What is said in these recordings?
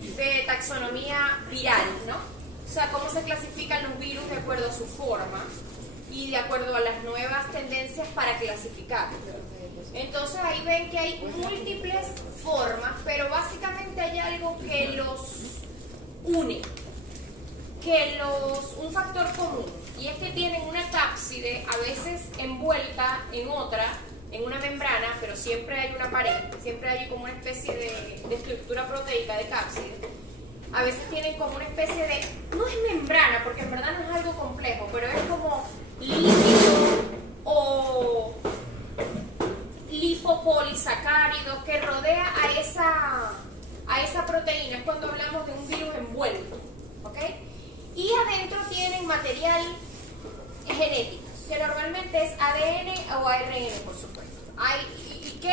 de taxonomía viral, ¿no? O sea, cómo se clasifican los virus de acuerdo a su forma y de acuerdo a las nuevas tendencias para clasificar. Entonces ahí ven que hay múltiples formas, pero básicamente hay algo que los une, un factor común, y es que tienen una cápside a veces envuelta en otra, en una membrana, pero siempre hay una pared, siempre hay como una especie de estructura proteica de cápside. A veces tienen como una especie de, no es membrana, porque en verdad no es algo complejo, pero es como líquido o lipopolisacáridos que rodea a esa proteína. Es cuando hablamos de un virus envuelto, ¿ok? Y adentro tienen material genético, que normalmente es ADN o ARN, por supuesto. ¿Y qué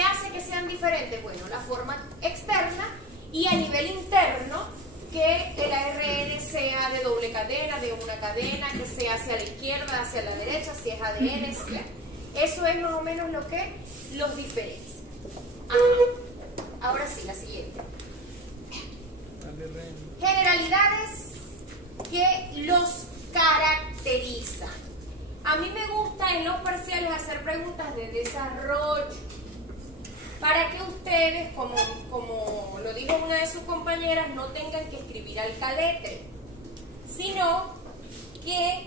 hace que sean diferentes? Bueno, la forma externa y a nivel interno, que el ARN sea de doble cadena, de una cadena, que sea hacia la izquierda, hacia la derecha, si es ADN, ¿sí? Eso es más o menos lo que los diferencia. Ahora sí, la siguiente. Generalidades que los caracterizan. A mí me gusta en los parciales hacer preguntas de desarrollo para que ustedes, como lo dijo una de sus compañeras, no tengan que escribir al calete, sino que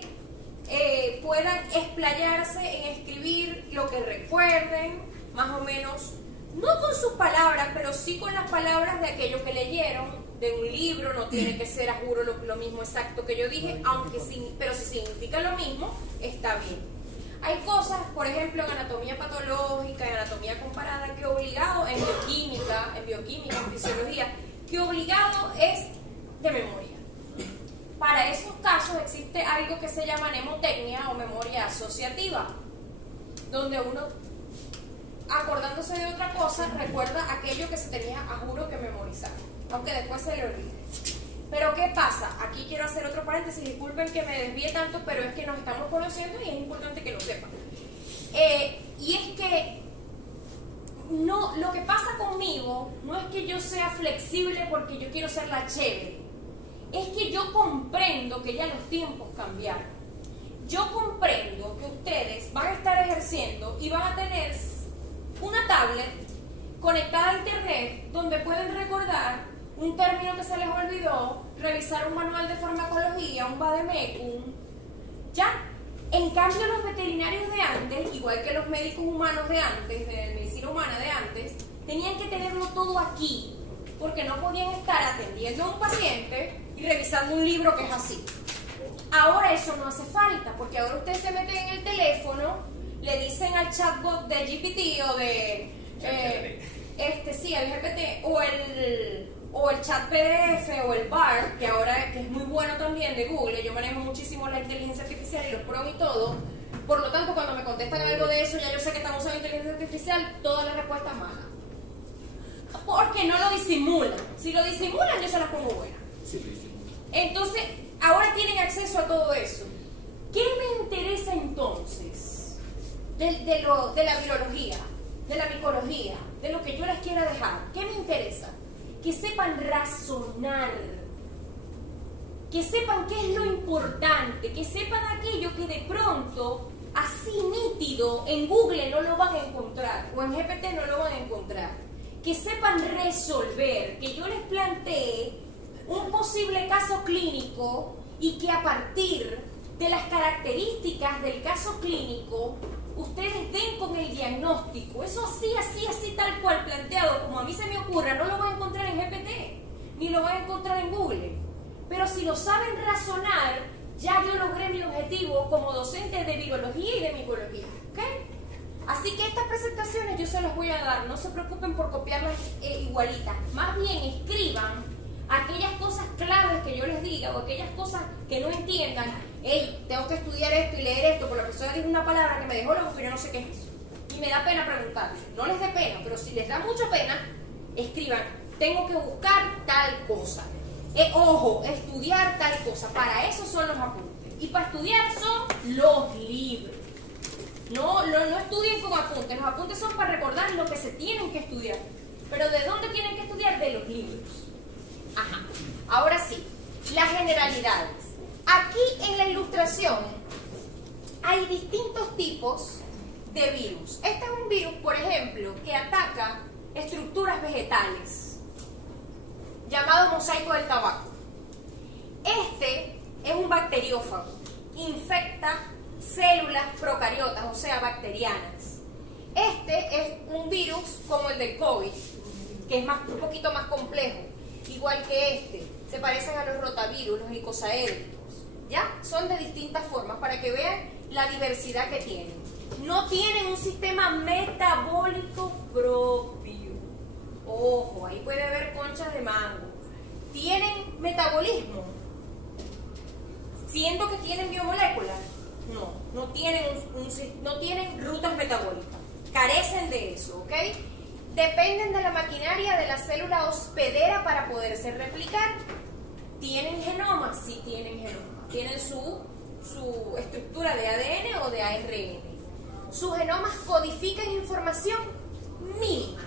puedan explayarse en escribir lo que recuerden, más o menos, no con sus palabras, pero sí con las palabras de aquello que leyeron, de un libro. No tiene que ser, a juro, lo mismo exacto que yo dije, pero si significa lo mismo, está bien. Hay cosas, por ejemplo, en anatomía patológica, en anatomía comparada, que obligado, en bioquímica, en fisiología, que obligado es de memoria. Para esos casos existe algo que se llama mnemotecnia o memoria asociativa, donde uno, acordándose de otra cosa, recuerda aquello que se tenía, a juro, que memorizar, aunque después se le olvide. Pero ¿qué pasa? Aquí quiero hacer otro paréntesis, disculpen que me desvíe tanto, pero es que nos estamos conociendo y es importante que lo sepan. Y es que no, lo que pasa conmigo no es que yo sea flexible porque yo quiero ser la chévere, es que yo comprendo que ya los tiempos cambiaron. Yo comprendo que ustedes van a estar ejerciendo y van a tener una tablet conectada a internet donde pueden recordar un término que se les olvidó, revisar un manual de farmacología, un vademecum, ya. En cambio, los veterinarios de antes, igual que los médicos humanos de antes, de medicina humana de antes, tenían que tenerlo todo aquí, porque no podían estar atendiendo a un paciente y revisando un libro que es así. Ahora eso no hace falta, porque ahora ustedes se meten en el teléfono, le dicen al chatbot de GPT o de sí, el GPT o el chat PDF o el BART, que ahora que es muy bueno también, de Google. Yo manejo muchísimo la inteligencia artificial y los PROM y todo. Por lo tanto, cuando me contestan algo de eso, ya yo sé que están usando inteligencia artificial, toda la respuesta es mala. Porque no lo disimulan. Si lo disimulan, yo se las pongo buena. Entonces, ahora tienen acceso a todo eso. ¿Qué me interesa entonces de la biología, de la micología, de lo que yo les quiera dejar? ¿Qué me interesa? Que sepan razonar, que sepan qué es lo importante, que sepan aquello que de pronto, así nítido, en Google no lo van a encontrar, o en GPT no lo van a encontrar. Que sepan resolver, que yo les plantee un posible caso clínico y que a partir de las características del caso clínico ustedes den con el diagnóstico. Eso así, tal cual planteado, como a mí se me ocurra, no lo van a encontrar en GPT, ni lo van a encontrar en Google. Pero si lo saben razonar, ya yo logré mi objetivo como docente de virología y de micología, ¿ok? Así que estas presentaciones yo se las voy a dar, no se preocupen por copiarlas igualitas, más bien escriban aquellas cosas claves que yo les diga o aquellas cosas que no entiendan. Hey, tengo que estudiar esto y leer esto, porque la profesora dijo una palabra que me dejó loco, pero yo no sé qué es eso. Y me da pena preguntarles. No les dé pena, pero si les da mucha pena, escriban, tengo que buscar tal cosa. Ojo, estudiar tal cosa. Para eso son los apuntes. Y para estudiar son los libros. No estudien con apuntes. Los apuntes son para recordar lo que se tienen que estudiar. Pero ¿de dónde tienen que estudiar? De los libros. Ajá. Ahora sí, las generalidades. Aquí en la ilustración hay distintos tipos de virus. Este es un virus, por ejemplo, que ataca estructuras vegetales, llamado mosaico del tabaco. Este es un bacteriófago, infecta células procariotas, o sea, bacterianas. Este es un virus como el del COVID, que es un poquito más complejo, igual que este. Se parecen a los rotavirus, los icosaédricos, ¿ya? Son de distintas formas para que vean la diversidad que tienen. No tienen un sistema metabólico propio. Ojo, ahí puede haber conchas de mango. ¿Tienen metabolismo? Siendo que tienen biomoléculas. No tienen, no tienen rutas metabólicas. Carecen de eso, ¿ok? Dependen de la maquinaria de la célula hospedera para poderse replicar. ¿Tienen genoma? Sí tienen genoma. Tienen su estructura de ADN o de ARN. Sus genomas codifican información mínima.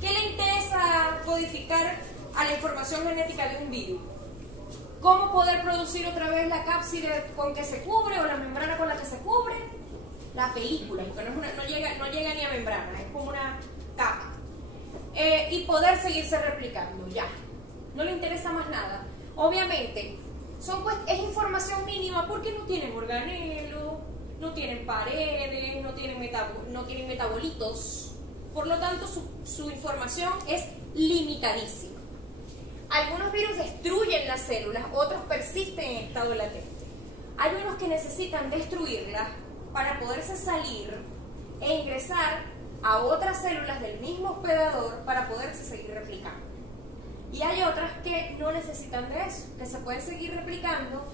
¿Qué le interesa codificar a la información genética de un virus? ¿Cómo poder producir otra vez la cápside con que se cubre o la membrana con la que se cubre? La película, que no llega ni a membrana, es como una capa. Y poder seguirse replicando, ya. No le interesa más nada. Obviamente, es información mínima porque no tienen organelo, no tienen paredes, no tienen metabolitos. Por lo tanto, su información es limitadísima. Algunos virus destruyen las células, otros persisten en estado latente. Hay unos que necesitan destruirlas para poderse salir e ingresar a otras células del mismo hospedador para poderse seguir replicando. Y hay otras que no necesitan de eso, que se pueden seguir replicando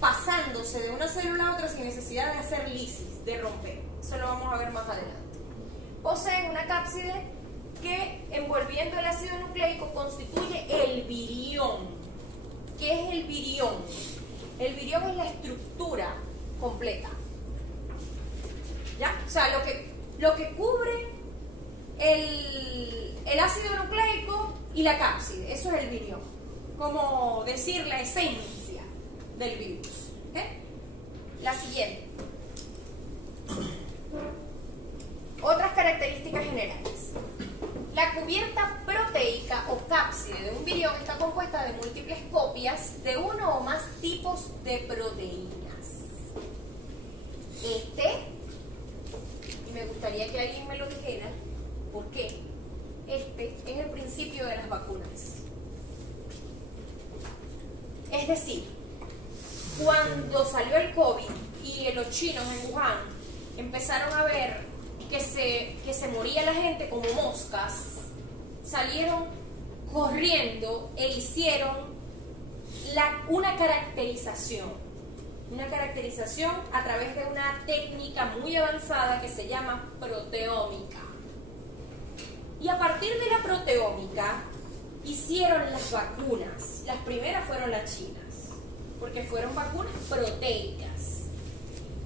pasándose de una célula a otra sin necesidad de hacer lisis, de romper. Eso lo vamos a ver más adelante. Poseen una cápside que, envolviendo el ácido nucleico, constituye el virión. ¿Qué es el virión? El virión es la estructura completa. ¿Ya? O sea, lo que cubre el ácido nucleico y la cápside, eso es el virión. Como decir la esencia del virus. ¿Okay? La siguiente. Otras características generales. La cubierta proteica o cápside de un virión está compuesta de múltiples copias de uno o más tipos de proteínas. Y me gustaría que alguien me lo dijera, ¿por qué? Este es el principio de las vacunas. Es decir, cuando salió el COVID y los chinos en Wuhan empezaron a ver que se moría la gente como moscas, salieron corriendo e hicieron una caracterización a través de una técnica muy avanzada que se llama proteómica. Y a partir de la proteómica hicieron las vacunas. Las primeras fueron las chinas, porque fueron vacunas proteicas.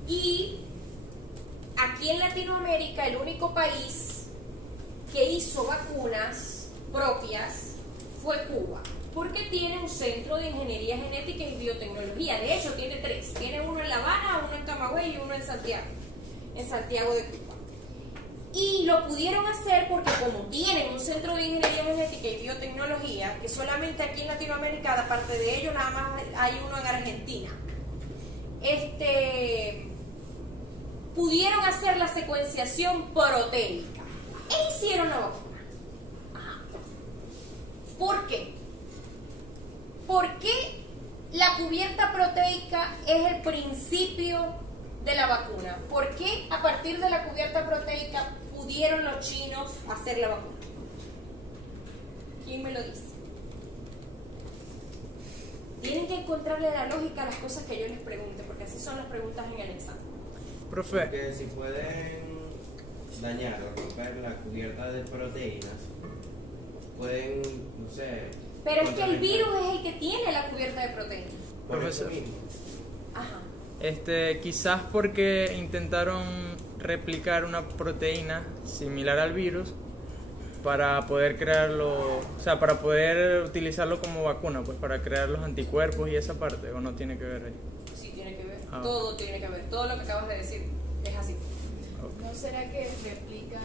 Y aquí en Latinoamérica el único país que hizo vacunas propias fue Cuba, porque tiene un centro de ingeniería genética y biotecnología. De hecho, tiene 3. Tiene uno en La Habana, uno en Camagüey y uno en Santiago de Cuba. Y lo pudieron hacer porque como tienen un centro de ingeniería genética y biotecnología, que solamente aquí en Latinoamérica, aparte de ellos, nada más hay uno en Argentina, pudieron hacer la secuenciación proteica e hicieron la vacuna. Ajá. ¿Por qué? ¿Por qué la cubierta proteica es el principio de la vacuna? ¿Por qué a partir de la cubierta proteica pudieron los chinos hacer la vacuna? ¿Quién me lo dice? Tienen que encontrarle la lógica a las cosas que yo les pregunte, porque así son las preguntas en el examen. Profe. Porque si pueden dañar o romper la cubierta de proteínas, pueden, no sé... Pero es que el virus es el que tiene la cubierta de proteínas. Por eso Profesor. mismo. Ajá. Quizás porque intentaron replicar una proteína similar al virus, para poder crearlo, o sea, para poder utilizarlo como vacuna, pues para crear los anticuerpos y esa parte, o no tiene que ver ahí? Sí, tiene que ver. Ah. Todo tiene que ver. Todo lo que acabas de decir es así. ¿No será que replican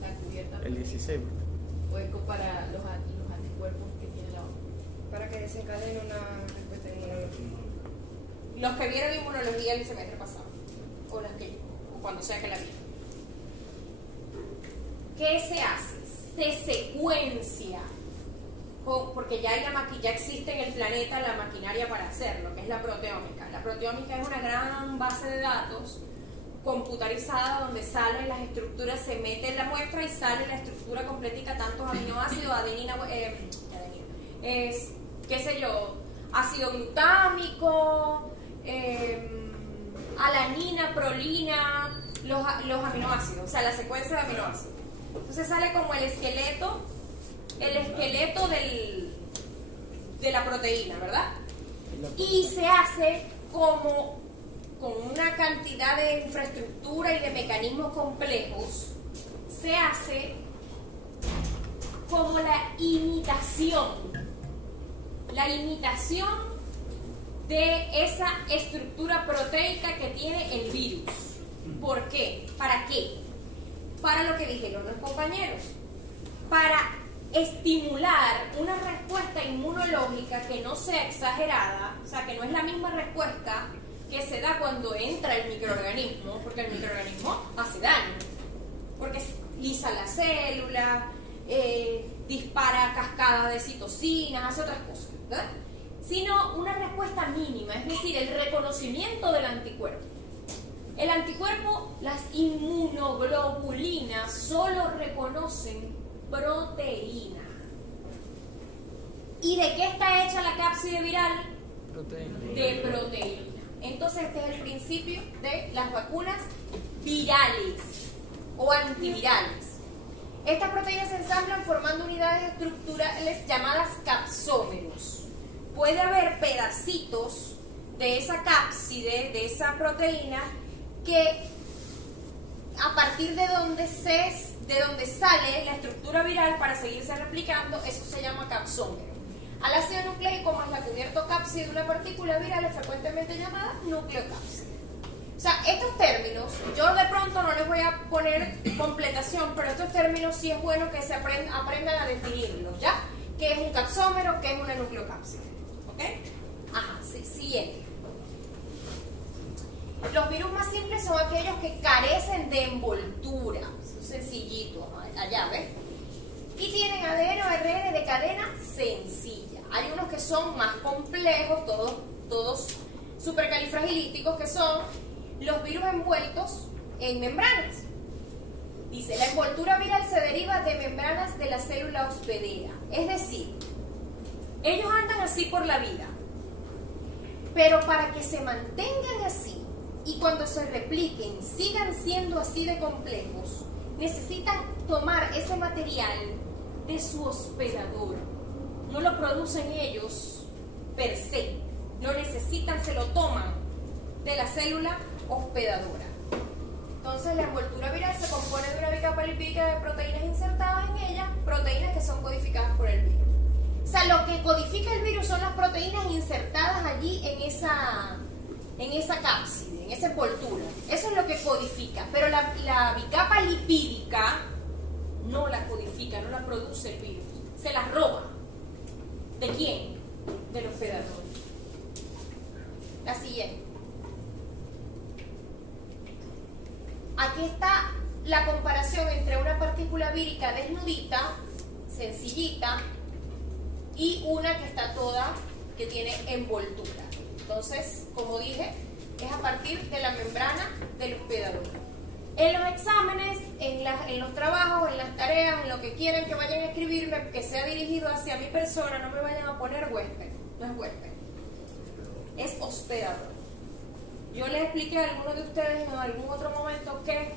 la cubierta? El 16. ¿O es para los anticuerpos que tiene la vacuna? Para que desencadene una respuesta inmunológica. Los que vieron inmunología el semestre pasado, o las que, o cuando sea que la vieron. ¿Qué se hace? Se secuencia, porque ya ya existe en el planeta la maquinaria para hacerlo, que es la proteómica. La proteómica es una gran base de datos computarizada donde salen las estructuras, se mete en la muestra y sale la estructura completica, tantos aminoácidos, adenina, qué sé yo, ácido glutámico, alanina, prolina, los aminoácidos, o sea, la secuencia de aminoácidos. Entonces sale como el esqueleto de la proteína, ¿verdad? Y se hace como con una cantidad de infraestructura y de mecanismos complejos, se hace como la imitación de esa estructura proteica que tiene el virus. ¿Por qué? ¿Para qué? Para lo que dijeron los compañeros, para estimular una respuesta inmunológica que no sea exagerada, o sea, que no es la misma respuesta que se da cuando entra el microorganismo, porque el microorganismo hace daño, porque lisa la célula, dispara cascada de citocinas, hace otras cosas, ¿verdad? Sino una respuesta mínima, es decir, el reconocimiento del anticuerpo. El anticuerpo, las inmunoglobulinas solo reconocen proteína. ¿Y de qué está hecha la cápside viral? Proteína. De proteína. Entonces este es el principio de las vacunas virales o antivirales. Estas proteínas se ensamblan formando unidades estructurales llamadas capsómeros. Puede haber pedacitos de esa cápside, de esa proteína, que a partir de donde sale la estructura viral para seguirse replicando, eso se llama capsómero. Al ácido nucleico más la cubierta cápside de una partícula viral es frecuentemente llamada nucleocápside. O sea, estos términos, yo de pronto no les voy a poner completación, pero estos términos sí es bueno que se aprendan a definirlos, ¿ya? ¿Qué es un capsómero? ¿Qué es una nucleocápside? ¿Ok? Ajá, sí, siguiente. Los virus más simples son aquellos que carecen de envoltura, son sencillitos, allá, ¿ves? Y tienen ADN o ARN de cadena sencilla. Hay unos que son más complejos, todos supercalifragilíticos, que son los virus envueltos en membranas. Dice, la envoltura viral se deriva de membranas de la célula hospedera. Es decir, ellos andan así por la vida, pero para que se mantengan así y cuando se repliquen sigan siendo así de complejos, necesitan tomar ese material de su hospedador. No lo producen ellos per se, lo necesitan, se lo toman de la célula hospedadora. Entonces la envoltura viral se compone de una bicapa lipídica de proteínas insertadas en ella, proteínas que son codificadas por el virus. O sea, lo que codifica el virus son las proteínas insertadas allí en esa cápside, en esa envoltura. Eso es lo que codifica, pero la bicapa lipídica no la codifica, no la produce el virus, se la roba. ¿De quién? Del hospedador. La siguiente. Aquí está la comparación entre una partícula vírica desnudita, sencillita, y una que está toda, que tiene envoltura. Entonces, como dije, es a partir de la membrana del hospedador. En los exámenes, en los trabajos, en las tareas, en lo que quieran que vayan a escribirme, que sea dirigido hacia mi persona, no me vayan a poner huésped, no es huésped, es hospedador. Yo les expliqué a algunos de ustedes en algún otro momento que,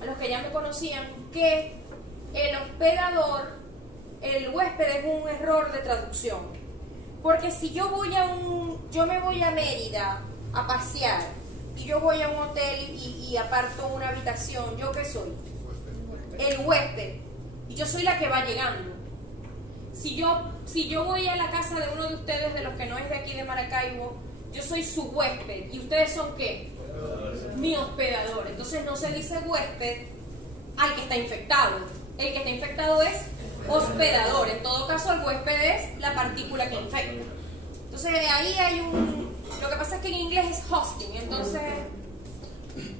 a los que ya me conocían, que el hospedador, el huésped es un error de traducción. Porque si yo me voy a Mérida a pasear y yo voy a un hotel y aparto una habitación, ¿yo qué soy? el huésped, y yo soy la que va llegando. Si yo voy a la casa de uno de ustedes, de los que no es de aquí de Maracaibo, yo soy su huésped, ¿y ustedes son qué? Mi hospedador. Entonces no se dice huésped al que está infectado. El que está infectado es hospedador. En todo caso, el huésped es la partícula que infecta. Entonces ahí hay lo que pasa es que en inglés es hosting, entonces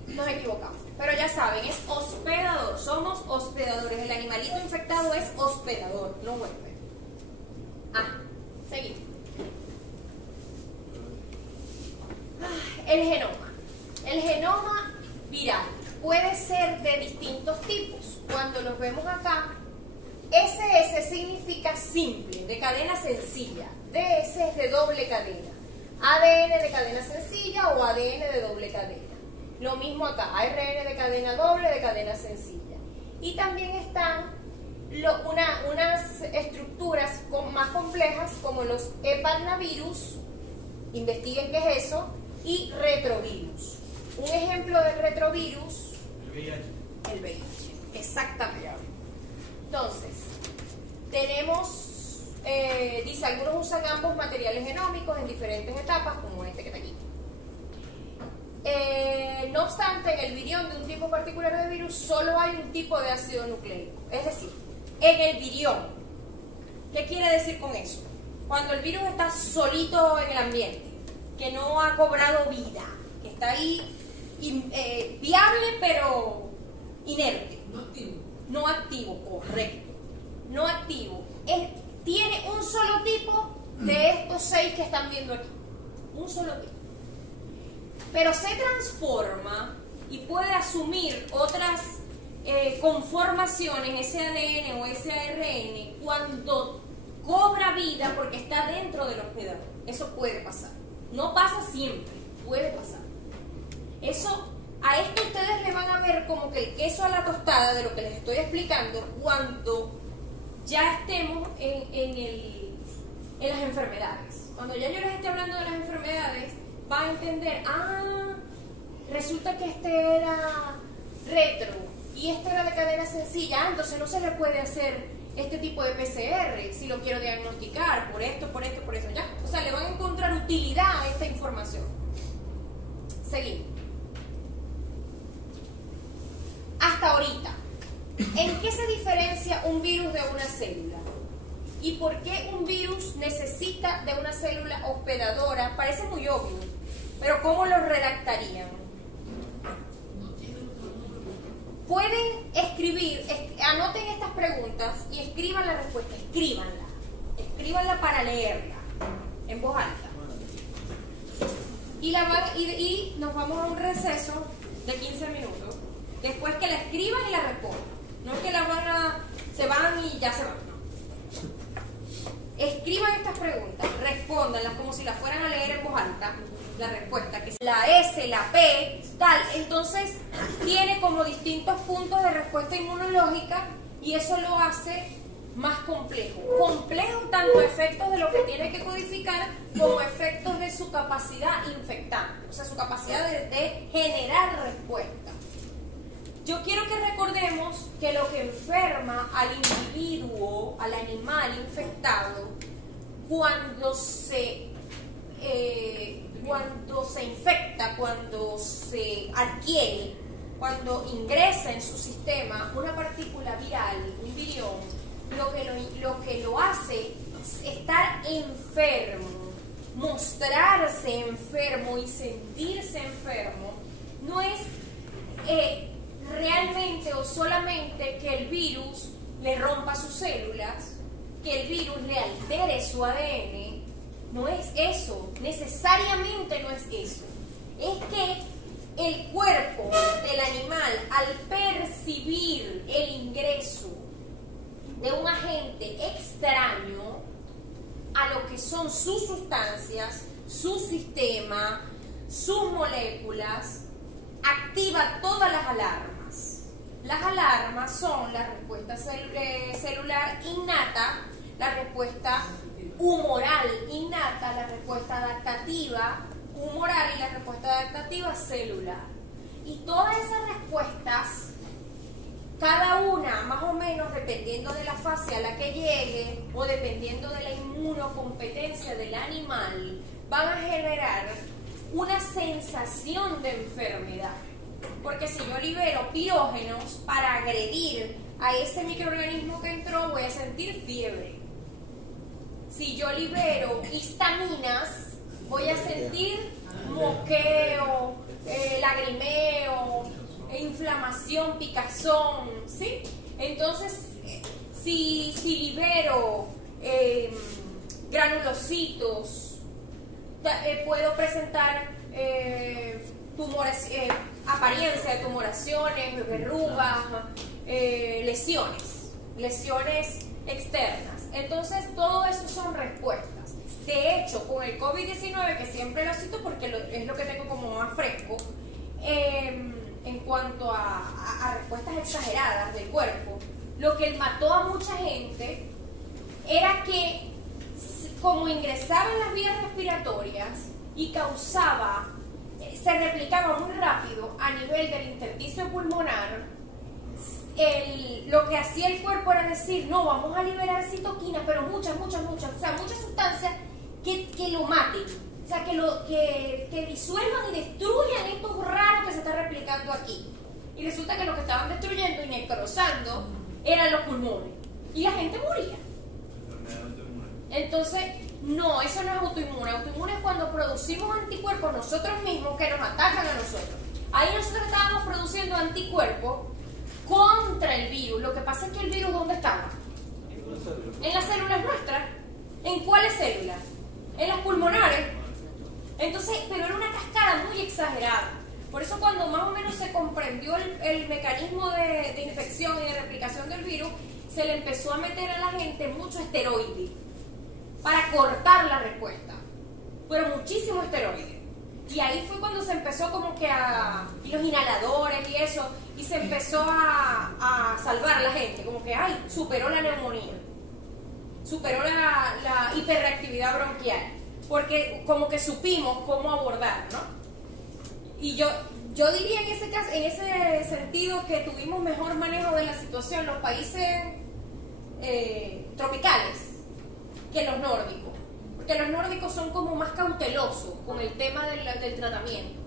nos equivocamos. Pero ya saben, es hospedador. Somos hospedadores. El animalito infectado es hospedador, no huésped. Seguimos. El genoma. El genoma viral puede ser de distintos tipos. Cuando los vemos acá, SS significa simple, de cadena sencilla. DS es de doble cadena. ADN de cadena sencilla o ADN de doble cadena. Lo mismo acá, ARN de cadena doble, de cadena sencilla. Y también están unas estructuras más complejas como los hepatnavirus, investiguen qué es eso, y retrovirus. Un ejemplo de retrovirus, el VIH, exactamente. Entonces, tenemos, dice, algunos usan ambos materiales genómicos en diferentes etapas, como este que está aquí. No obstante, en el virión de un tipo particular de virus solo hay un tipo de ácido nucleico. Es decir, en el virión, ¿qué quiere decir con eso? Cuando el virus está solito en el ambiente, que no ha cobrado vida, que está ahí viable pero inerte. No activo, correcto. No activo. Tiene un solo tipo de estos 6 que están viendo aquí. Un solo tipo. Pero se transforma y puede asumir otras conformaciones, ese ADN o ese ARN, cuando cobra vida porque está dentro del hospedador. Eso puede pasar. No pasa siempre, puede pasar. A esto ustedes le van a ver como que el queso a la tostada de lo que les estoy explicando cuando ya estemos en las enfermedades. Cuando ya yo les esté hablando de las enfermedades, van a entender, resulta que este era retro y este era de cadena sencilla, entonces no se le puede hacer este tipo de PCR si lo quiero diagnosticar por esto, ya. O sea, le van a encontrar utilidad a esta información. Seguimos. Hasta ahorita, ¿en qué se diferencia un virus de una célula? ¿Y por qué un virus necesita de una célula hospedadora? Parece muy obvio, pero ¿cómo lo redactarían? Pueden escribir, anoten estas preguntas y escriban la respuesta, escríbanla para leerla en voz alta. Y nos vamos a un receso de 15 minutos, después que la escriban y la respondan. No es que se van y ya se van, no. Escriban estas preguntas, respóndanlas como si las fueran a leer en voz alta, la respuesta, que es la S, la P, tal. Entonces tiene como distintos puntos de respuesta inmunológica y eso lo hace más complejo. Complejo tanto efectos de lo que tiene que codificar como efectos de su capacidad infectante, o sea, su capacidad de generar respuesta. Yo quiero que recordemos que lo que enferma al individuo, al animal infectado, cuando se infecta, cuando se adquiere, cuando ingresa en su sistema una partícula viral, un virión, lo que lo hace es estar enfermo, mostrarse enfermo y sentirse enfermo. No es realmente o solamente que el virus le rompa sus células, que el virus le altere su ADN. No es eso, necesariamente no es eso. Es que el cuerpo del animal, al percibir el ingreso de un agente extraño a lo que son sus sustancias, su sistema, sus moléculas, activa todas las alarmas. Las alarmas son la respuesta celular innata, la respuesta humoral innata, la respuesta adaptativa humoral y la respuesta adaptativa celular. Y todas esas respuestas cada una, más o menos, dependiendo de la fase a la que llegue o dependiendo de la inmunocompetencia del animal, van a generar una sensación de enfermedad. Porque si yo libero pirógenos para agredir a ese microorganismo que entró, voy a sentir fiebre. Si yo libero histaminas, voy a sentir moqueo, lagrimeo, inflamación, picazón, ¿sí? Entonces, si libero granulocitos, puedo presentar tumores, apariencia de tumoraciones, verrugas, lesiones externas. Entonces, todo eso son respuestas. De hecho, con el COVID-19, que siempre lo cito porque es lo que tengo como más fresco, en cuanto a respuestas exageradas del cuerpo, lo que mató a mucha gente era que, como ingresaba en las vías respiratorias y causaba, se replicaba muy rápido a nivel del intersticio pulmonar, lo que hacía el cuerpo era decir, no, vamos a liberar citoquinas, pero muchas, o sea, muchas sustancias que lo maten, o sea, que disuelvan y destruyan estos raros que se están replicando aquí. Y resulta que lo que estaban destruyendo y necrosando eran los pulmones. Y la gente moría. Entonces, no, eso no es autoinmune. Autoinmune es cuando producimos anticuerpos nosotros mismos que nos atacan a nosotros. Ahí nosotros estábamos produciendo anticuerpos contra el virus. Lo que pasa es que el virus, ¿dónde estaba? En las células nuestras. ¿En cuáles células? En las pulmonares. Entonces, pero era una cascada muy exagerada. Por eso cuando más o menos se comprendió el mecanismo de infección y de replicación del virus, se le empezó a meter a la gente mucho esteroide para cortar la respuesta, pero muchísimo esteroide. Y ahí fue cuando se empezó como que y los inhaladores y eso, y se empezó a salvar a la gente, como que, ay, superó la neumonía, superó la hiperreactividad bronquial, porque como que supimos cómo abordar, ¿no? Y yo diría en ese caso, en ese sentido, que tuvimos mejor manejo de la situación los países tropicales que los nórdicos, porque los nórdicos son como más cautelosos con el tema del tratamiento.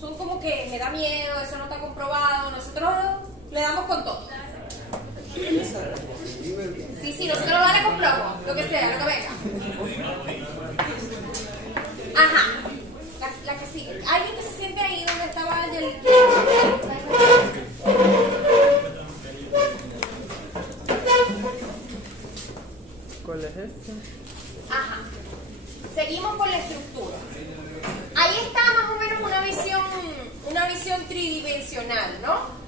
Son como que me da miedo, eso no está comprobado, nosotros le damos con todo. Sí, nosotros dale con plomo, lo que sea, lo que venga. Ajá, la que sigue. Alguien que se siente ahí donde estaba el... ¿Cuál es este? Ajá. Seguimos con la estructura. Ahí está más o menos una visión tridimensional, ¿no?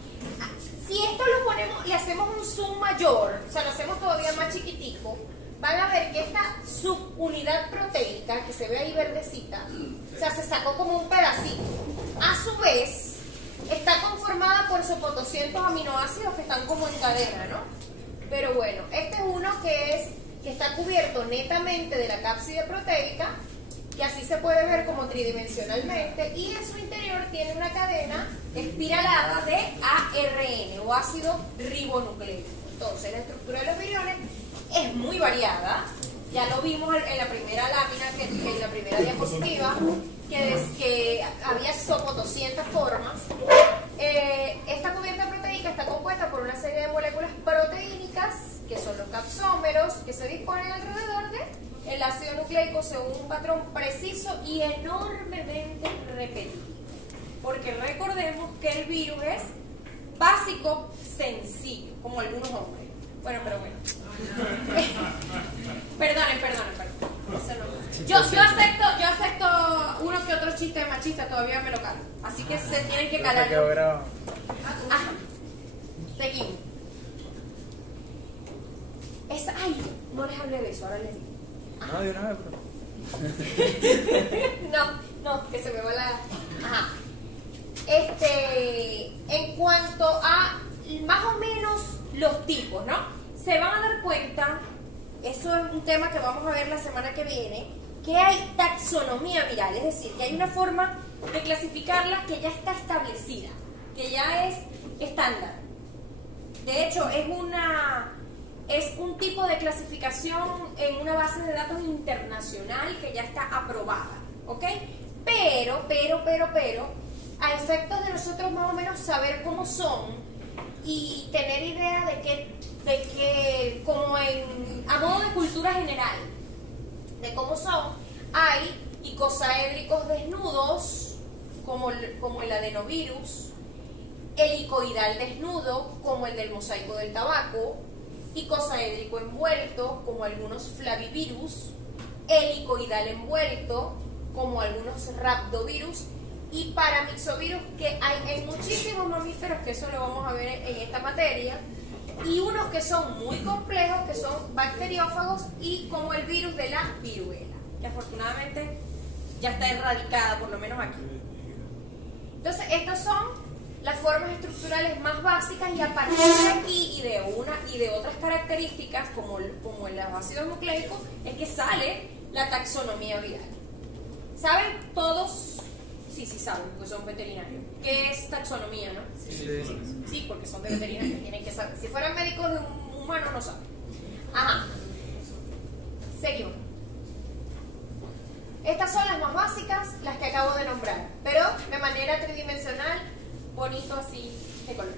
Si esto lo ponemos, le hacemos un zoom mayor, o sea, lo hacemos todavía más chiquitico, van a ver que esta subunidad proteica, que se ve ahí verdecita, o sea, se sacó como un pedacito. A su vez, está conformada por sopotoscientos aminoácidos que están como en cadena, ¿no? Pero bueno, este es uno que está cubierto netamente de la cápside proteica, que así se puede ver como tridimensionalmente, y en su interior tiene una cadena espiralada de ARN o ácido ribonucleico. Entonces, la estructura de los viriones es muy variada. Ya lo vimos en la primera lámina, en la primera diapositiva, que había sopotoscientas formas. Esta cubierta proteica está compuesta por una serie de moléculas proteínicas, que son los capsómeros, que se disponen alrededor del ácido nucleico según un patrón preciso y enormemente repetido. Porque recordemos que el virus es básico, sencillo, como algunos hombres. Bueno, pero bueno. Perdonen. Eso no. Yo acepto uno que otro chiste machista, todavía me lo calo. Así que se tienen que calar. Ajá. Seguimos. Ay, no les hablé de eso, ahora les digo. No, de una vez, No, que se me va la... Ajá. En cuanto a más o menos los tipos, ¿no? Se van a dar cuenta, eso es un tema que vamos a ver la semana que viene, que hay taxonomía viral, es decir, que hay una forma de clasificarlas que ya está establecida, que ya es estándar. De hecho, es un tipo de clasificación en una base de datos internacional que ya está aprobada, ¿ok? Pero, a efectos de nosotros más o menos saber cómo son y tener idea de que como a modo de cultura general, de cómo son, hay icosaédricos desnudos, como el adenovirus, helicoidal desnudo, como el del mosaico del tabaco, icosaédrico envuelto, como algunos flavivirus, helicoidal envuelto, como algunos rhabdovirus, y paramyxovirus, que hay en muchísimos mamíferos, que eso lo vamos a ver en esta materia, y unos que son muy complejos, que son bacteriófagos, y como el virus de la viruela, que afortunadamente ya está erradicada, por lo menos aquí. Entonces, estos son las formas estructurales más básicas, y a partir de aquí y de otras características, como en los ácidos nucleicos, es que sale la taxonomía viral. ¿Saben todos? Sí saben, porque son veterinarios. ¿Qué es taxonomía, no? Sí, porque son de veterinarios, tienen que saber. Si fueran médicos de un humano, no saben. Ajá. Seguimos. Estas son las más básicas, las que acabo de nombrar, pero de manera tridimensional, bonito así, de color.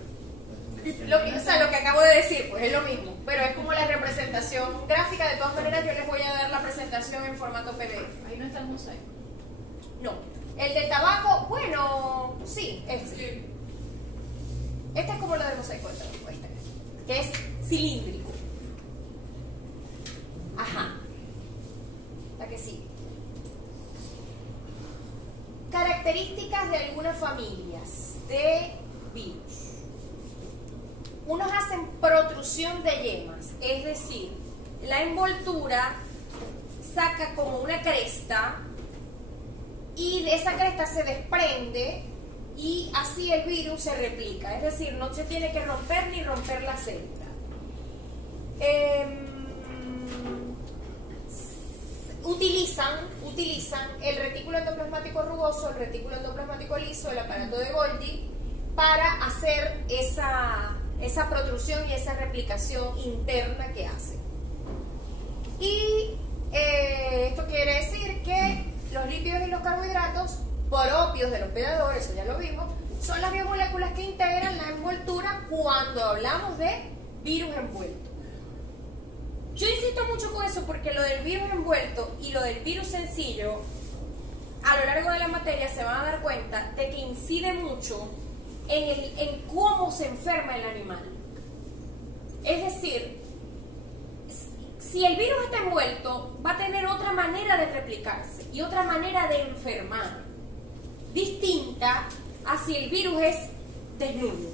Lo que acabo de decir, pues es lo mismo, pero es como la representación gráfica. De todas maneras, yo les voy a dar la presentación en formato PDF. Ahí no está el mosaico. No. El del tabaco, bueno, sí, este es como lo del mosaico del tabaco, que es cilíndrico. Ajá. La que sigue. Características de algunas familias de virus. Unos hacen protrusión de yemas, es decir, la envoltura saca como una cresta y de esa cresta se desprende y así el virus se replica, es decir, no se tiene que romper ni romper la célula. Utilizan el retículo endoplasmático rugoso, el retículo endoplasmático liso, el aparato de Golgi para hacer esa protrusión y esa replicación interna que hacen. Y esto quiere decir que los lípidos y los carbohidratos propios del hospedador, eso ya lo vimos, son las biomoléculas que integran la envoltura cuando hablamos de virus envuelto. Yo insisto mucho con eso porque lo del virus envuelto y lo del virus sencillo, a lo largo de la materia se van a dar cuenta de que incide mucho en cómo se enferma el animal. Es decir, si el virus está envuelto, va a tener otra manera de replicarse y otra manera de enfermar, distinta a si el virus es desnudo.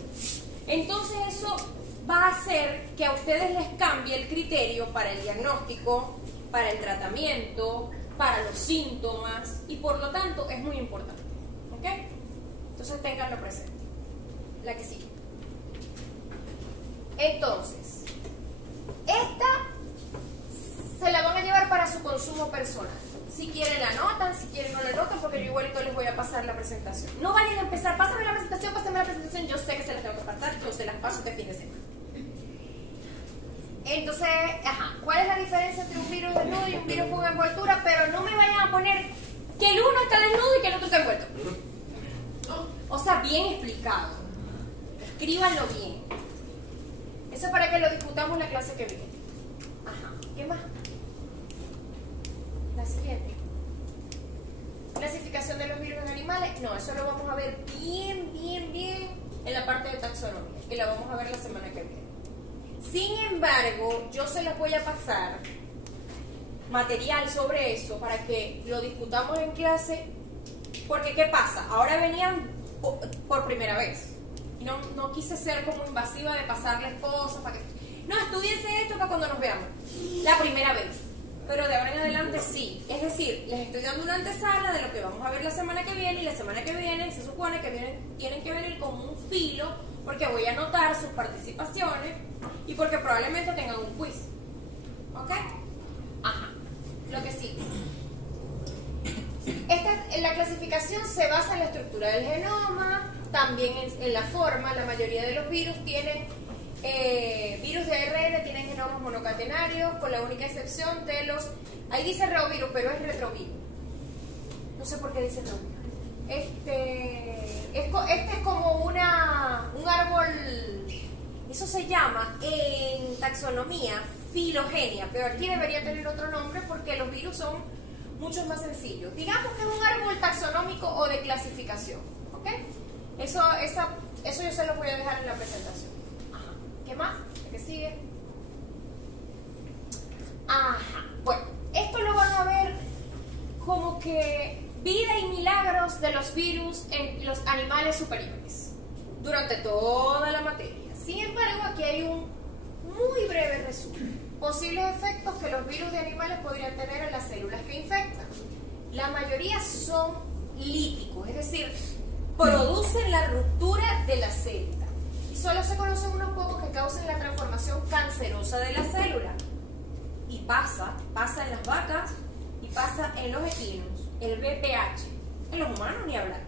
Entonces eso va a hacer que a ustedes les cambie el criterio para el diagnóstico, para el tratamiento, para los síntomas, y por lo tanto es muy importante. ¿Ok? Entonces ténganlo presente. La que sigue. Entonces, esta se la van a llevar para su consumo personal. Si quieren la anotan, si quieren no la anotan, porque yo igualito les voy a pasar la presentación. No vayan a empezar, pásame la presentación, yo sé que se las tengo que pasar, yo se las paso este fin de semana. Entonces, ¿cuál es la diferencia entre un virus desnudo y un virus con envoltura? Pero no me vayan a poner que el uno está desnudo y que el otro está envuelto. O sea, bien explicado. Escríbanlo bien. Eso es para que lo discutamos en la clase que viene. ¿Qué más? La siguiente. Clasificación de los virus en animales. No, eso lo vamos a ver bien en la parte de taxonomía, que la vamos a ver la semana que viene. Sin embargo, yo se les voy a pasar material sobre eso para que lo discutamos en clase, porque ¿qué pasa? Ahora venían por primera vez. No quise ser como invasiva de pasarles cosas para que... No, estudiense esto para cuando nos veamos. La primera vez. Pero de ahora en adelante sí. Es decir, les estoy dando una antesala de lo que vamos a ver la semana que viene, y la semana que viene se supone que tienen que venir con un filo, porque voy a anotar sus participaciones y porque probablemente tengan un quiz. ¿Ok? Lo que sigue. La clasificación se basa en la estructura del genoma, también en la forma. La mayoría de los virus tienen virus de ARN tienen genomas monocatenarios, con la única excepción de los... Ahí dice reovirus, pero es retrovirus. No sé por qué dice reovirus. Este es como un árbol, eso se llama en taxonomía filogenia, pero aquí debería tener otro nombre porque los virus son mucho más sencillos. Digamos que es un árbol taxonómico o de clasificación, ¿ok? Eso yo se lo voy a dejar en la presentación. Ajá. ¿Qué más? ¿Qué sigue? Ajá. Bueno, esto lo van a ver como que vida y milagros de los virus en los animales superiores durante toda la materia. Sin embargo, aquí hay un muy breve resumen. Posibles efectos que los virus de animales podrían tener en las células que infectan. La mayoría son líticos, es decir, producen la ruptura de la célula. Y solo se conocen unos pocos que causan la transformación cancerosa de la célula. Y pasa en las vacas y pasa en los equinos. El BPH, en los humanos ni hablar.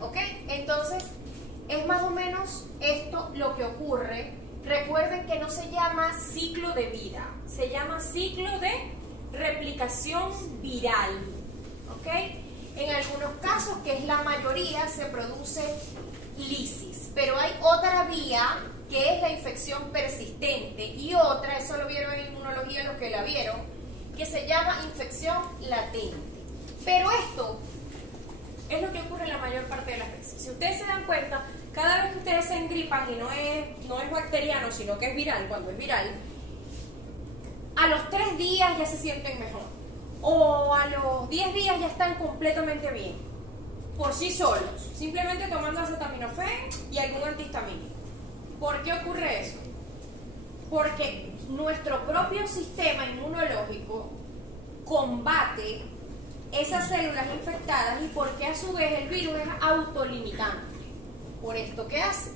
¿Ok? Entonces, es más o menos esto lo que ocurre. Recuerden que no se llama ciclo de vida, se llama ciclo de replicación viral. ¿Ok? En algunos casos, que es la mayoría, se produce lisis. Pero hay otra vía, que es la infección persistente, y otra, eso lo vieron en inmunología los que la vieron, que se llama infección latente. Pero esto es lo que ocurre en la mayor parte de las veces. Si ustedes se dan cuenta, cada vez que ustedes se engripan y no es bacteriano, sino que es viral, cuando es viral, a los 3 días ya se sienten mejor. O a los 10 días ya están completamente bien. Por sí solos. Simplemente tomando acetaminofén y algún antihistamínico. ¿Por qué ocurre eso? Porque nuestro propio sistema inmunológico combate esas células infectadas y porque a su vez el virus es autolimitante. Por esto que hace,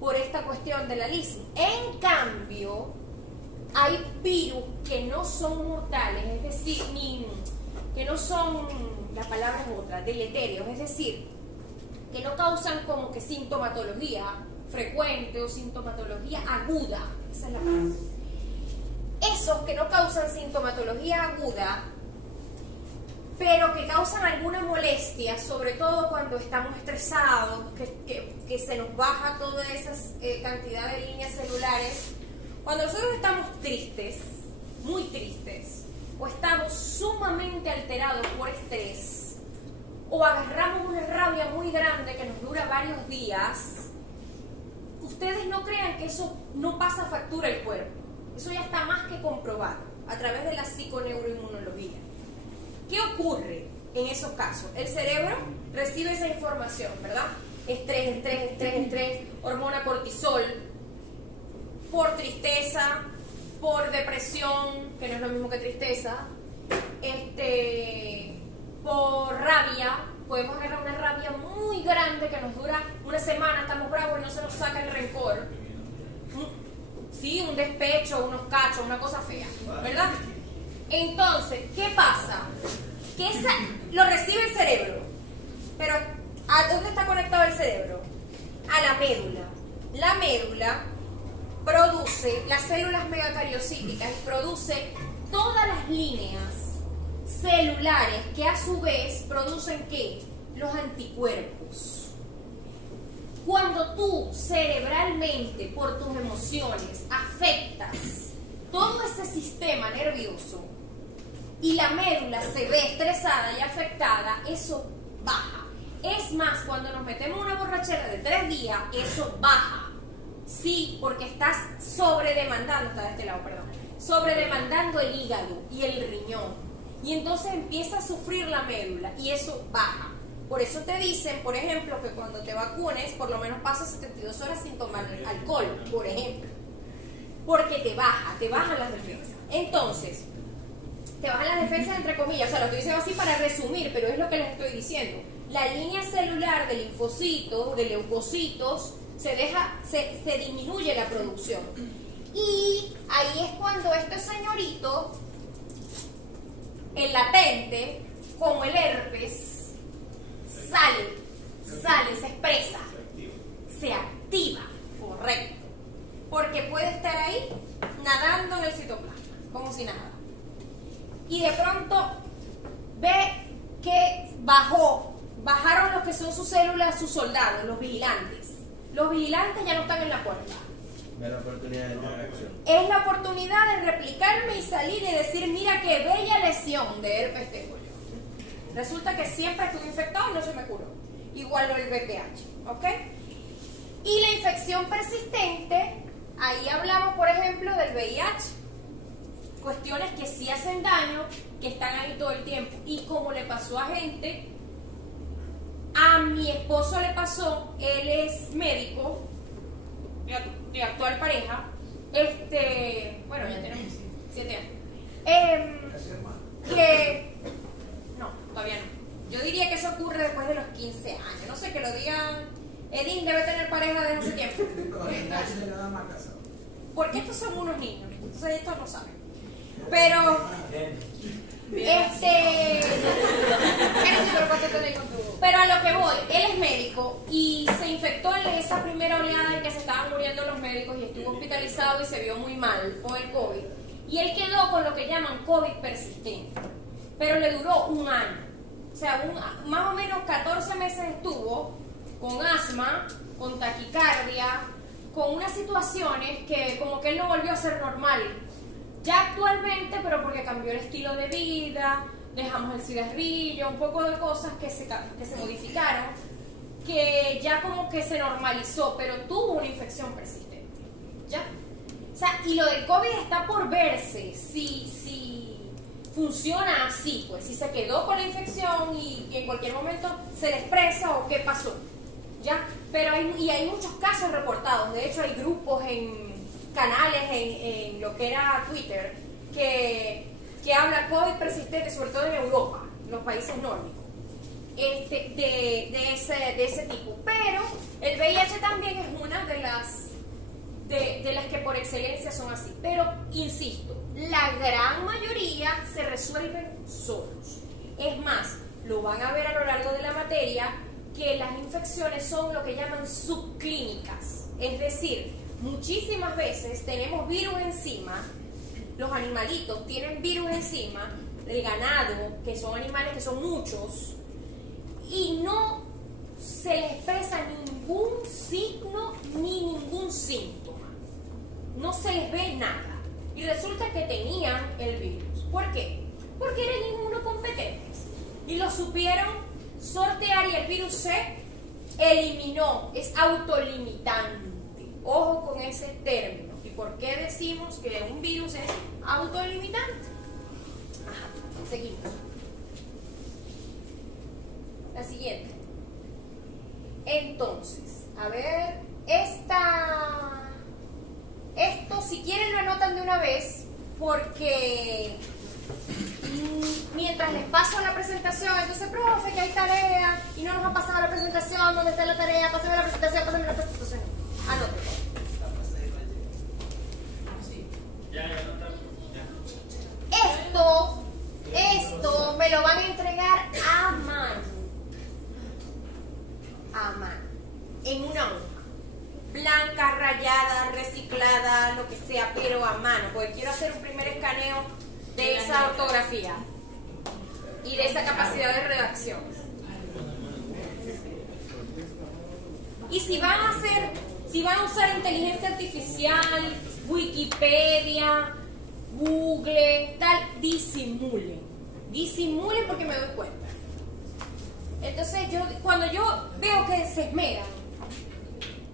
por esta cuestión de la lisis. En cambio, hay virus que no son mortales, es decir, que no son, la palabra es otra, deleterios, es decir, que no causan como que sintomatología frecuente o sintomatología aguda. Esa es la palabra. Esos que no causan sintomatología aguda, pero que causan alguna molestia, sobre todo cuando estamos estresados, que se nos baja toda esa cantidad de líneas celulares. Cuando nosotros estamos tristes, muy tristes, o estamos sumamente alterados por estrés, o agarramos una rabia muy grande que nos dura varios días, ustedes no crean que eso no pasa factura al cuerpo. Eso ya está más que comprobado a través de la psiconeuroinmunología. ¿Qué ocurre en esos casos? El cerebro recibe esa información, ¿verdad? Estrés, hormona cortisol, por tristeza, por depresión, que no es lo mismo que tristeza, por rabia. Podemos agarrar una rabia muy grande que nos dura una semana, estamos bravos y no se nos saca el rencor. Sí, un despecho, unos cachos, una cosa fea, ¿verdad? Entonces, ¿qué pasa? Que lo recibe el cerebro. Pero, ¿a dónde está conectado el cerebro? A la médula. La médula produce las células megacariocíticas y produce todas las líneas celulares que a su vez producen ¿qué? Los anticuerpos. Cuando tú cerebralmente, por tus emociones, afectas todo ese sistema nervioso y la médula se ve estresada y afectada, eso baja. Es más, cuando nos metemos una borrachera de 3 días, eso baja. Sí, porque estás sobredemandando, está de este lado, perdón, sobredemandando el hígado y el riñón. Y entonces empieza a sufrir la médula y eso baja. Por eso te dicen, por ejemplo, que cuando te vacunes, por lo menos pasas 72 horas sin tomar alcohol, por ejemplo. Porque te bajan las defensas. Entonces, te bajan las defensas entre comillas, o sea, lo estoy diciendo así para resumir, pero es lo que les estoy diciendo. La línea celular de linfocitos, de leucocitos, se disminuye la producción. Y ahí es cuando este señorito, el latente, como el herpes, sale, se expresa, se activa, correcto. porque puede estar ahí nadando en el citoplasma, como si nada. Y de pronto ve que bajaron los que son sus células, sus soldados, los vigilantes. Los vigilantes ya no están en la puerta. Ve la oportunidad de entrar a acción. Es la oportunidad de replicarme y salir y decir, mira qué bella lesión de herpes tengo yo. Resulta que siempre estuve infectado y no se me curó. Igual lo del VPH, ¿ok? Y la infección persistente, ahí hablamos, por ejemplo, del VIH. Cuestiones que sí hacen daño, que están ahí todo el tiempo. Y como le pasó a gente, a mi esposo le pasó, él es médico, mi actual pareja, bueno, ya tenemos 7 años. No, todavía no. Yo diría que eso ocurre después de los 15 años. No sé, que lo digan. Edín debe tener pareja desde hace tiempo. Porque estos son unos niños, entonces estos no saben. Pero, pero a lo que voy, él es médico y se infectó en esa primera oleada en que se estaban muriendo los médicos y estuvo hospitalizado y se vio muy mal con el COVID. Y él quedó con lo que llaman COVID persistente, pero le duró un año. O sea, más o menos 14 meses estuvo con asma, con taquicardia, con unas situaciones que como que él no volvió a ser normal. Ya actualmente, pero porque cambió el estilo de vida, dejamos el cigarrillo, un poco de cosas que se modificaron, que ya como que se normalizó, pero tuvo una infección persistente. ¿Ya? O sea, y lo del COVID está por verse si funciona así, pues, si se quedó con la infección y en cualquier momento se le expresa o qué pasó. ¿Ya? Pero hay muchos casos reportados. De hecho, hay grupos en canales en lo que era Twitter que habla COVID persistente, sobre todo en Europa, en los países nórdicos, de ese tipo. Pero el VIH también es una de las que por excelencia son así. Pero insisto, la gran mayoría se resuelven solos. Es más, lo van a ver a lo largo de la materia, que las infecciones son lo que llaman subclínicas, es decir, muchísimas veces tenemos virus encima, los animalitos tienen virus encima, el ganado, que son animales que son muchos, y no se les expresa ningún signo ni ningún síntoma, no se les ve nada, y resulta que tenían el virus. ¿Por qué? Porque eran inmunocompetentes y lo supieron sortear y el virus se eliminó, es autolimitante. Ojo con ese término. ¿Y por qué decimos que un virus es autolimitante? Ajá, seguimos. La siguiente. Entonces, a ver, esto si quieren lo anotan de una vez, porque mientras les paso la presentación, entonces, profe, que hay tarea y no nos ha pasado la presentación, ¿dónde está la tarea? Pásame la presentación, pásame la presentación. Anoten. Esto me lo van a entregar a mano, en una hoja, blanca, rayada, reciclada, lo que sea, pero a mano, porque quiero hacer un primer escaneo de esa ortografía y de esa capacidad de redacción. Y si van a usar inteligencia artificial, Wikipedia, Google, tal, disimulen porque me doy cuenta. Entonces cuando yo veo que se esmeran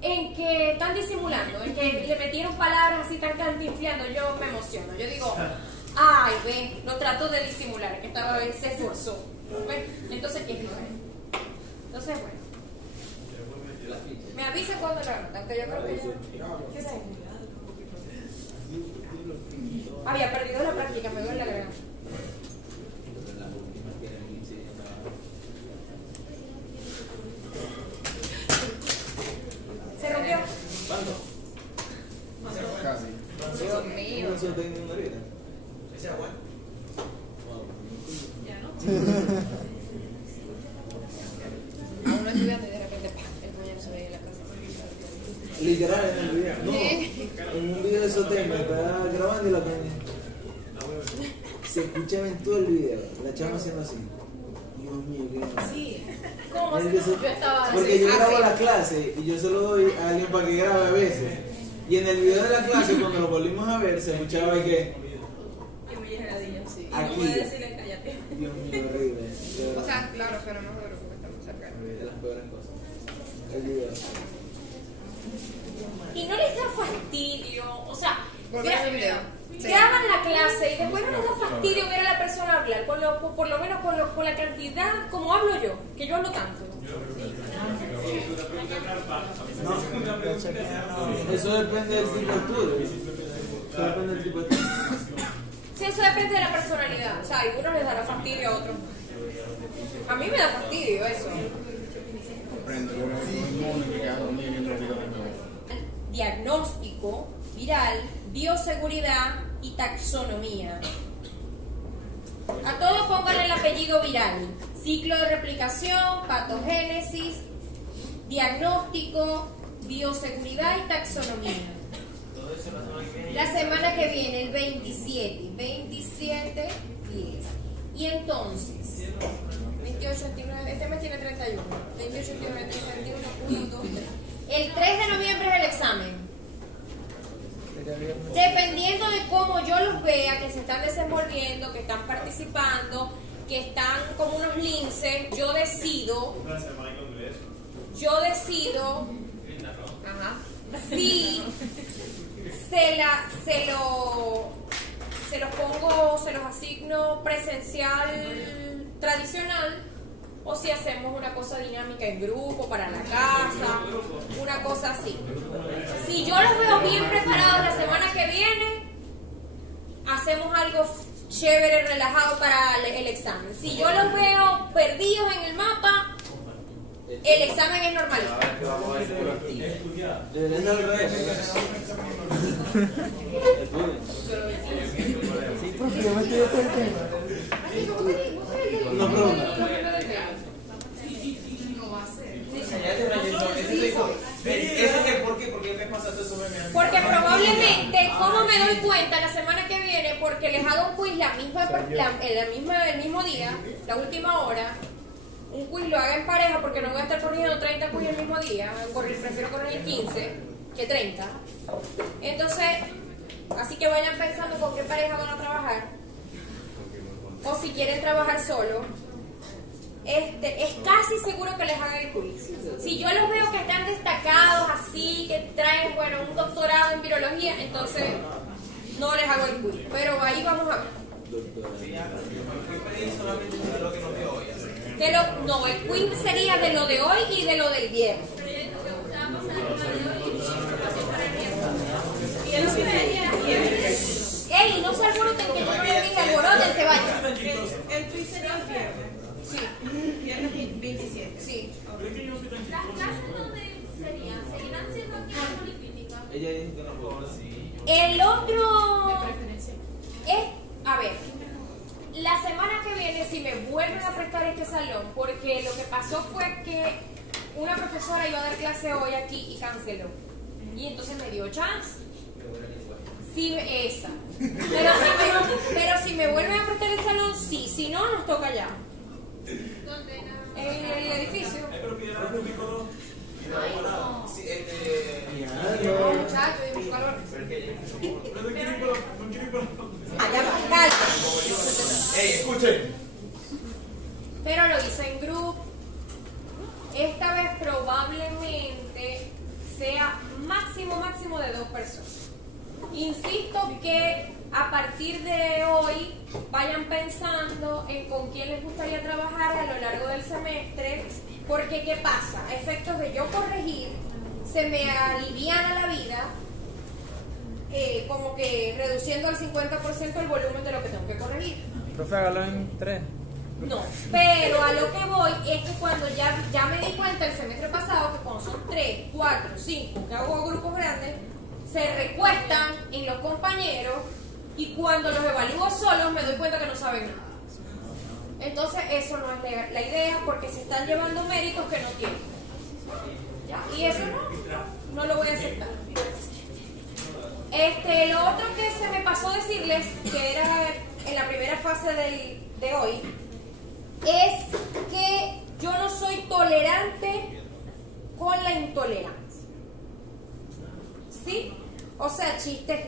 en que están disimulando, en que le metieron palabras así tan cantinfleando, yo me emociono. Yo digo, ay, ve, lo trato de disimular, que esta vez se esforzó. ¿Ve? Entonces, ¿qué es lo que? Entonces, bueno. Me avisa cuando lo anotan, aunque yo creo que ya. ¿Qué sé? Había perdido la práctica, me duele la garganta. ¿Se rompió? ¿Cuándo? Casi. Dios mío. Ese agua. Ya no. A uno estudiando y de repente, ¡pam!, el mañana se ve en la casa. Literal, en el video. No. Sí. eso tengo, estaba grabando y la caña. Se escuchaba en todo el video, la chama haciendo así. Dios mío, qué Sí. ¿Cómo se Nervioso. Yo estaba Porque yo grabo así? la clase y yo se lo doy a alguien para que grabe a veces. Y en el video de la clase, cuando lo volvimos a ver, se escuchaba y que. Y me llega ladilla, sí. Y Aquí. no puede decirle cállate. Dios mío, horrible. De verdad. O sea, claro, pero no se preocupe, estamos cerca. De las peores cosas. El video. Y no les da fastidio, o sea, Volver a ese video. Sí. graban la clase y después no les da fastidio ver a la persona hablar, por lo menos con la cantidad, como hablo yo, que yo hablo tanto. No, eso depende del tipo de estudio. Eso depende del tipo de estudio. Sí, eso depende de la personalidad, o sea, a algunos les dará fastidio, a otros. A mí me da fastidio eso. Comprendo, yo me mono que queda dormido mientras digo de nuevo. Diagnóstico, viral, bioseguridad y taxonomía. A todo pongan el apellido viral. Ciclo de replicación, patogénesis, diagnóstico, bioseguridad y taxonomía. La semana que viene, el 27, 10. Y entonces, 28, 29, este mes tiene 31. 28, 29, 30, 31, 1, 2, 3. El 3 de noviembre es el examen. Dependiendo de cómo yo los vea, que se están desenvolviendo, que están participando, que están como unos linces, yo decido Ajá. si se los pongo, se los asigno presencial tradicional o si hacemos una cosa dinámica en grupo para la casa, una cosa así. Si yo los veo bien preparados la semana que viene, hacemos algo chévere, relajado para el examen. Si yo los veo perdidos en el mapa, el examen es normalito. Deberían dar al revés. Sí, profe, yo me estoy todo el tema. Una pregunta. Porque probablemente, ¿cómo me doy cuenta la semana que viene? Porque les hago un quiz el mismo día, la última hora. Un quiz lo haga en pareja porque no voy a estar corrigiendo 30 quiz el mismo día. Prefiero corregir 15 que 30. Entonces, así que vayan pensando con qué pareja van a trabajar. O si quieren trabajar solo. Es casi seguro que les haga el quiz. Si yo los veo que están destacados así, que traen, bueno, un doctorado en virología, entonces no les hago el quiz. Pero ahí vamos a ver. No, el quiz sería de lo de hoy y de lo del viernes. Ey, no se alboroten que yo no les dije alboroten, se vayan. El quiz sería el viernes. Sí. Viernes 27. Sí. ¿Las clases dónde serían? ¿Seguirán siendo aquí en Política? Ella dijo que no puedo. El otro De preferencia. es, a ver, la semana que viene si me vuelven a prestar este salón, porque lo que pasó fue que una profesora iba a dar clase hoy aquí y canceló. Y entonces me dio chance. Sí, esa. Pero si me vuelven a prestar el salón, sí. Si no, nos toca allá. ¿Dónde? En el edificio. No, muchachos, y mucho calor. Allá va, calma. ¡Ey, escuchen! Pero lo hice en grupo. Esta vez probablemente sea máximo de 2 personas. Insisto que a partir de hoy vayan pensando en con quién les gustaría trabajar a lo largo del semestre, porque ¿qué pasa? A efectos de yo corregir, se me aliviana la vida, como que reduciendo al 50% el volumen de lo que tengo que corregir. Profe, hágalo en 3. No, pero a lo que voy es que cuando ya me di cuenta el semestre pasado que cuando son 3, 4, 5, que hago grupos grandes, se recuestan en los compañeros y cuando los evalúo solos me doy cuenta que no saben nada. Entonces eso no es la idea porque se están llevando méritos que no tienen. ¿Ya? Y eso no lo voy a aceptar. Lo otro que se me pasó decirles, que era en la primera fase de hoy, es que yo no soy tolerante con la intolerancia. ¿Sí? O sea, chistes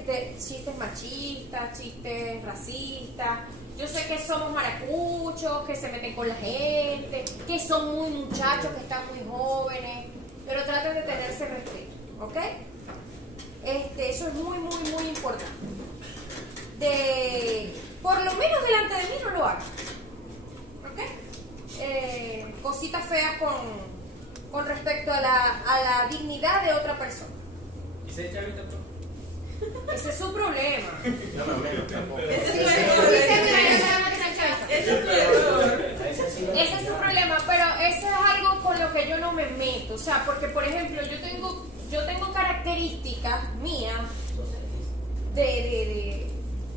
machistas, chistes racistas. Yo sé que somos maracuchos, que se meten con la gente, que son muy muchachos, que están muy jóvenes, pero traten de tenerse respeto, ¿ok? Eso es muy, muy, muy importante. Por lo menos delante de mí no lo hagan, ¿ok? Cositas feas con respecto a la dignidad de otra persona. ¿Y se echa ahorita? Ese es su problema. No me menos tampoco. Ese es su problema, pero ese es algo con lo que yo no me meto. O sea, porque por ejemplo, yo tengo características mías de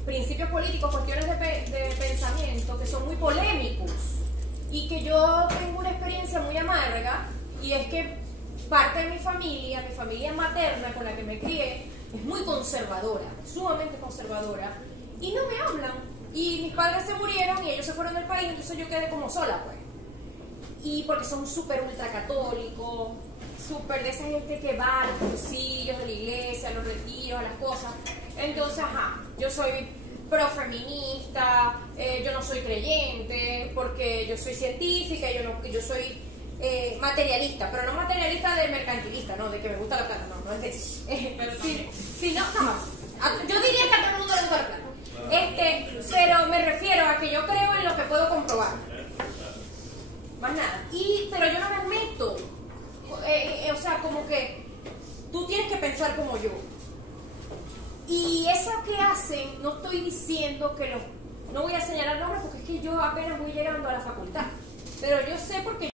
principios políticos, cuestiones de pensamiento que son muy polémicos y que yo tengo una experiencia muy amarga, y es que parte de mi familia materna con la que me crié, es muy conservadora, sumamente conservadora, y no me hablan. Y mis padres se murieron y ellos se fueron del país, entonces yo quedé como sola, pues. Y porque son súper ultra católicos, súper de esa gente que va a los cursillos de la iglesia, a los retiros, a las cosas. Entonces, yo soy profeminista, yo no soy creyente, porque yo soy científica, yo soy materialista, pero no materialista de mercantilista, no, de que me gusta la plata, no es de eso. No, jamás. Yo diría que a todo el mundo le gusta la plata. Pero me refiero a que yo creo en lo que puedo comprobar. Más nada. Pero yo no me meto. O sea, como que tú tienes que pensar como yo. Y eso que hacen, no estoy diciendo que no voy a señalar nombres, porque es que yo apenas voy llegando a la facultad. Pero yo sé porque